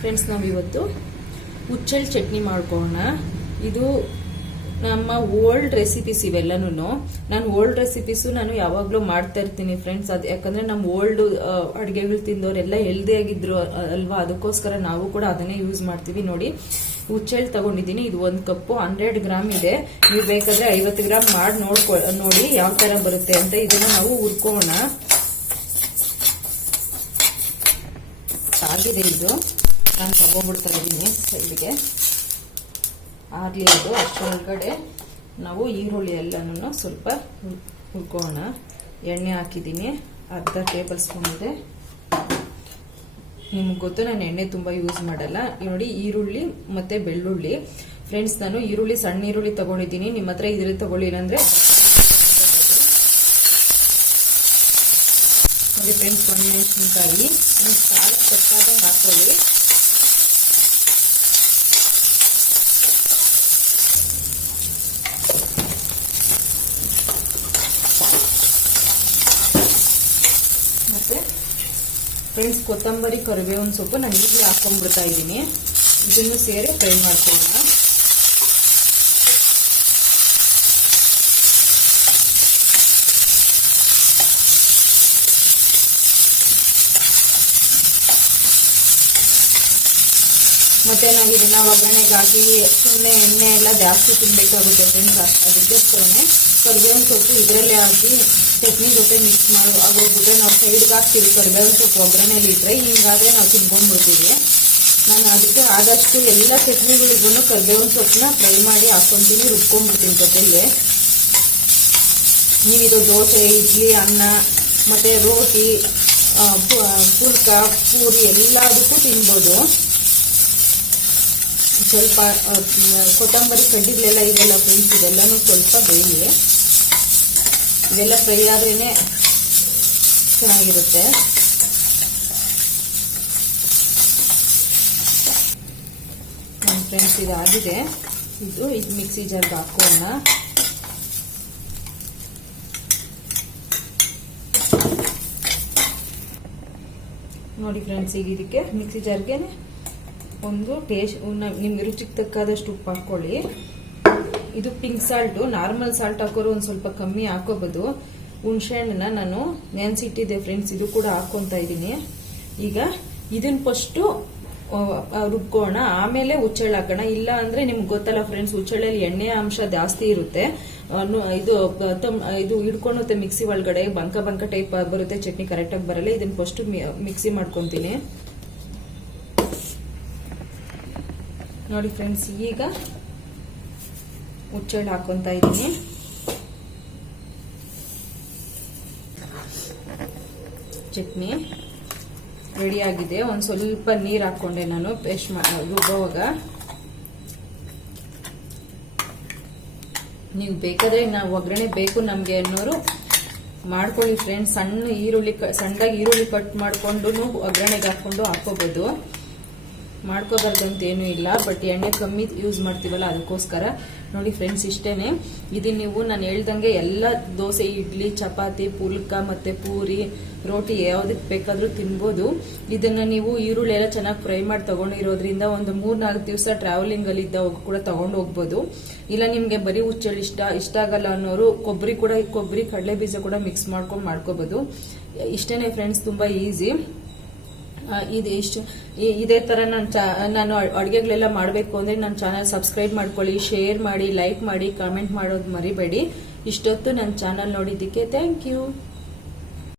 Friends, ನಾವಿವತ್ತು ಹುಚ್ಚೆಳ್ಳು ಚಟ್ನಿ ಮಾಡ್ಕೊಳ್ಳೋಣ. ಇದು ನಮ್ಮ ಓಲ್ಡ್ ರೆಸಿಪೀಸ್ ಇವೆಲ್ಲನೂ. ನಾನು ಓಲ್ಡ್ ರೆಸಿಪೀಸು ನಾನು ಯಾವಾಗಲೂ ಮಾಡ್ತಾ ಇರ್ತೀನಿ ಫ್ರೆಂಡ್ಸ್. ಅದು ಯಾಕಂದ್ರೆ ನಮ್ಮ ಓಲ್ಡ್ ಅಡುಗೆಗಳು ತಿಂದವರೆಲ್ಲ ಹೆಲ್ದಿ ಆಗಿದ್ರು ಅಲ್ವಾ, ಅದಕ್ಕೋಸ್ಕರ ನಾವು ಕೂಡ ಅದನ್ನೇ ಯೂಸ್ ಮಾಡ್ತೀವಿ. ನೋಡಿ, ಹುಚ್ಚೆಳ್ಳು ತಗೊಂಡಿದ್ದೀನಿ. ಇದು 1 ಕಪ್ಪು 100 ಗ್ರಾಮ್ ಇದೆ. ನೀವು ಬೇಕಾದ್ರೆ 50 ಗ್ರಾಮ್ ಮಾಡಿ ನೋಡಿ ಯಾವ ತರ ಬರುತ್ತೆ ಅಂತ. ಇದನ್ನ ನಾವು ಹುರ್ಕೋಣ. ಆಗಿದೆ ಇದು, ನಾನು ತಗೊಂಡ್ಬಿಡ್ತಾ ಇದ್ದೀನಿ ಸೈಡ್ಗೆ. ಆಗ್ಲಿ ಅದು. ಅಷ್ಟರೊಳಗಡೆ ನಾವು ಈರುಳ್ಳಿ ಎಲ್ಲನೂ ಸ್ವಲ್ಪ ಹುರ್ಕೋಣ. ಎಣ್ಣೆ ಹಾಕಿದ್ದೀನಿ, ಅರ್ಧ ಟೇಬಲ್ ಸ್ಪೂನ್ ಇದೆ. ನಿಮ್ಗೆ ಗೊತ್ತು, ನಾನು ಎಣ್ಣೆ ತುಂಬಾ ಯೂಸ್ ಮಾಡಲ್ಲ. ನೋಡಿ, ಈರುಳ್ಳಿ ಮತ್ತೆ ಬೆಳ್ಳುಳ್ಳಿ. ಫ್ರೆಂಡ್ಸ್, ನಾನು ಈರುಳ್ಳಿ ಸಣ್ಣ ಈರುಳ್ಳಿ ತಗೊಂಡಿದ್ದೀನಿ. ನಿಮ್ಮ ಹತ್ರ ಇದ್ರಲ್ಲಿ ತಗೊಳ್ಳಿಲ್ಲ ಅಂದ್ರೆ ನೋಡಿ ಫ್ರೆಂಡ್ಸ್, ಮೆಣಸಿನಕಾಯಿ ನಿಮ್ಗೆ ಖಾರಕ್ಕೆ ತಕ್ಕಾದಂಗೆ ಹಾಕೊಳ್ಳಿ. ಮತ್ತೆ ಫ್ರೆಂಡ್ಸ್, ಕೊತ್ತಂಬರಿ ಕರಿಬೇವಿನ ಸೊಪ್ಪು ನಾನು ಈಗಲೇ ಹಾಕೊಂಡ್ಬಿಡ್ತಾ ಇದ್ದೀನಿ. ಇದನ್ನು ಸೇರಿ ಫ್ರೈ ಮಾಡ್ಕೊಳ್ಳೋಣ. ಮತ್ತೆ ನಾವು ಇದನ್ನ ಒಗ್ಗರಣೆಗೆ ಹಾಕಿ ಸುಮ್ಮನೆ ಎಣ್ಣೆ ಎಲ್ಲ ಜಾಸ್ತಿ ತಿನ್ಬೇಕಾಗುತ್ತೆ ಫ್ರೆಂಡ್ಸ್. ಅದಕ್ಕೋಸ್ಕರನೇ ಕರಿಬೇವಿನ ಸೊಪ್ಪು ಇದರಲ್ಲೇ ಹಾಕಿ ಚಟ್ನಿ ಜೊತೆ ಮಿಕ್ಸ್ ಮಾಡಿ ಆಗೋಗ್ಬಿಟ್ರೆ ನಾವು ಸೈಡ್ಗೆ ಹಾಕ್ತೀವಿ. ಕರಿಬೇವಿನ ಸೊಪ್ಪು ಒಗ್ಗರಣೆಯಲ್ಲಿ ಇಟ್ಟರೆ ಹಿಂಗಾದ್ರೆ ನಾವು ತಿನ್ಕೊಂಡ್ಬಿಡ್ತೀವಿ. ನಾನು ಅದಕ್ಕೆ ಆದಷ್ಟು ಎಲ್ಲ ಚಟ್ನಿಗಳಿಗೂ ಕರಿಬೇವಿನ ಸೊಪ್ಪನ್ನ ಫ್ರೈ ಮಾಡಿ ಹಾಕ್ಕೊಂತೀನಿ, ರುಬ್ಕೊಂಡ್ಬಿಡ್ತೀನಿ ಜೊತೆಗೆ. ನೀವಿದು ದೋಸೆ, ಇಡ್ಲಿ, ಅನ್ನ ಮತ್ತೆ ರೋಟಿ, ಪುಲ್ಕ, ಪೂರಿ ಎಲ್ಲದಕ್ಕೂ ತಿನ್ಬೋದು. ಸ್ವಲ್ಪ ಕೊತ್ತಂಬರಿ ಕಡ್ಡಿಗಳೆಲ್ಲ ಇದೆಲ್ಲ ಫ್ರೆಂಡ್ಸ್, ಇದೆಲ್ಲನೂ ಸ್ವಲ್ಪ ಬೇಯಿ. ಇದೆಲ್ಲ ಫ್ರೈ ಆದ್ರೇನೆ ಚೆನ್ನಾಗಿರುತ್ತೆ. ಫ್ರೆಂಡ್ಸ್, ಇದಾಗಿದೆ. ಇದು ಮಿಕ್ಸಿ ಜಾರ್ಗೆ ಹಾಕೋಣ. ನೋಡಿ ಫ್ರೆಂಡ್ಸ್, ಈಗ ಇದಕ್ಕೆ ಮಿಕ್ಸಿ ಜಾರ್ಗೆ ಒಂದು ಟೇಸ್ಟ್, ನಿಮ್ಗೆ ರುಚಿಗೆ ತಕ್ಕಾದಷ್ಟು ಉಪ್ಪು ಹಾಕೊಳ್ಳಿ. ಇದು ಪಿಂಕ್ ಸಾಲ್ಟು. ನಾರ್ಮಲ್ ಸಾಲ್ಟ್ ಹಾಕೋರು ಒಂದು ಸ್ವಲ್ಪ ಕಮ್ಮಿ ಹಾಕೋಬಹುದು. ಹುಣಸೆ ಹಣ್ಣನ್ನ ನಾನು ನೆನೆಸಿಟ್ಟಿದ್ದೆ ಫ್ರೆಂಡ್ಸ್, ಇದು ಕೂಡ ಹಾಕೊಂತ ಇದ್ದೀನಿ. ಈಗ ಇದನ್ನ ಫಸ್ಟು ರುಬ್ಕೋಣ, ಆಮೇಲೆ ಹುಚ್ಚೆಳ್ಳು ಹಾಕೋಣ. ಇಲ್ಲ ಅಂದ್ರೆ ನಿಮ್ಗೆ ಗೊತ್ತಲ್ಲ ಫ್ರೆಂಡ್ಸ್, ಹುಚ್ಚೆಳ್ಳಲ್ಲಿ ಎಣ್ಣೆ ಅಂಶ ಜಾಸ್ತಿ ಇರುತ್ತೆ. ಇದು ಹಿಡ್ಕೊಳುತ್ತೆ ಮಿಕ್ಸಿ ಒಳಗಡೆ, ಬಂಕ ಟೈಪ್ ಬರುತ್ತೆ, ಚಟ್ನಿ ಕರೆಕ್ಟಾಗಿ ಬರಲ್ಲ. ಇದನ್ನ ಫಸ್ಟ್ ಮಿಕ್ಸಿ ಮಾಡ್ಕೊಂತೀನಿ. ನೋಡಿ ಫ್ರೆಂಡ್ಸ್, ಈಗ ಹುಚ್ಚೆಳ್ಳು ಹಾಕೊಂತ ಇದ್ದೀನಿ. ಚಟ್ನಿ ರೆಡಿ ಆಗಿದೆ. ಒಂದ್ ಸ್ವಲ್ಪ ನೀರು ಹಾಕೊಂಡೆ ನಾನು ಪೇಸ್ಟ್ ರುಬ್ಬುವಾಗ. ನೀವು ಬೇಕಾದ್ರೆ ನಾವು ಒಗ್ಗರಣೆ ಬೇಕು ನಮ್ಗೆ ಅನ್ನೋರು ಮಾಡ್ಕೊಳ್ಳಿ ಫ್ರೆಂಡ್ಸ್. ಸಣ್ಣದಾಗಿ ಈರುಳ್ಳಿ ಕಟ್ ಮಾಡ್ಕೊಂಡು ಒಗ್ಗರಣೆಗೆ ಹಾಕೊಂಡು ಹಾಕೋಬಹುದು. ಮಾಡ್ಕೋಬಾರ್ದಂತ ಏನೂ ಇಲ್ಲ, ಬಟ್ ಎಣ್ಣೆ ಕಮ್ಮಿ ಯೂಸ್ ಮಾಡ್ತೀವಲ್ಲ ಅದಕ್ಕೋಸ್ಕರ. ನೋಡಿ ಫ್ರೆಂಡ್ಸ್, ಇಷ್ಟೇನೆ. ಇದನ್ನ ನೀವು ನಾನು ಹೇಳ್ದಂಗೆ ಎಲ್ಲ ದೋಸೆ, ಇಡ್ಲಿ, ಚಪಾತಿ, ಪುಲ್ಕ ಮತ್ತೆ ಪೂರಿ, ರೋಟಿ ಯಾವ್ದಕ್ಕೆ ಬೇಕಾದ್ರೂ ತಿನ್ಬೋದು. ಇದನ್ನ ನೀವು ಈರುಳ್ಳಿ ಎಲ್ಲ ಚೆನ್ನಾಗಿ ಫ್ರೈ ಮಾಡಿ ತಗೊಂಡಿರೋದ್ರಿಂದ ಒಂದು 3-4 ದಿವಸ ಟ್ರಾವೆಲಿಂಗ್ ಅಲ್ಲಿ ಇದ್ದಾಗ ಕೂಡ ತಗೊಂಡು ಹೋಗ್ಬೋದು. ಇಲ್ಲ ನಿಮ್ಗೆ ಬರೀ ಹುಚ್ಚೆಳ್ಳು ಇಷ್ಟ ಆಗಲ್ಲ ಅನ್ನೋರು ಕೊಬ್ಬರಿ ಕಡಲೆ ಬೀಜ ಕೂಡ ಮಿಕ್ಸ್ ಮಾಡ್ಕೊಂಡು ಮಾಡ್ಕೋಬಹುದು. ಇಷ್ಟೇನೆ ಫ್ರೆಂಡ್ಸ್, ತುಂಬಾ ಈಸಿ. ಇದೇ ತರ ನಾನು ಅಡುಗೆಗಳೆಲ್ಲ ಮಾಡಬೇಕು ಅಂದ್ರೆ ನನ್ನ ಚಾನಲ್ ಸಬ್ಸ್ಕ್ರೈಬ್ ಮಾಡ್ಕೊಳ್ಳಿ, ಶೇರ್ ಮಾಡಿ, ಲೈಕ್ ಮಾಡಿ, ಕಾಮೆಂಟ್ ಮಾಡೋದು ಮರಿಬೇಡಿ. ಇಷ್ಟೊತ್ತು ನನ್ನ ಚಾನಲ್ ನೋಡಿದ್ದಕ್ಕೆ ಥ್ಯಾಂಕ್ ಯು.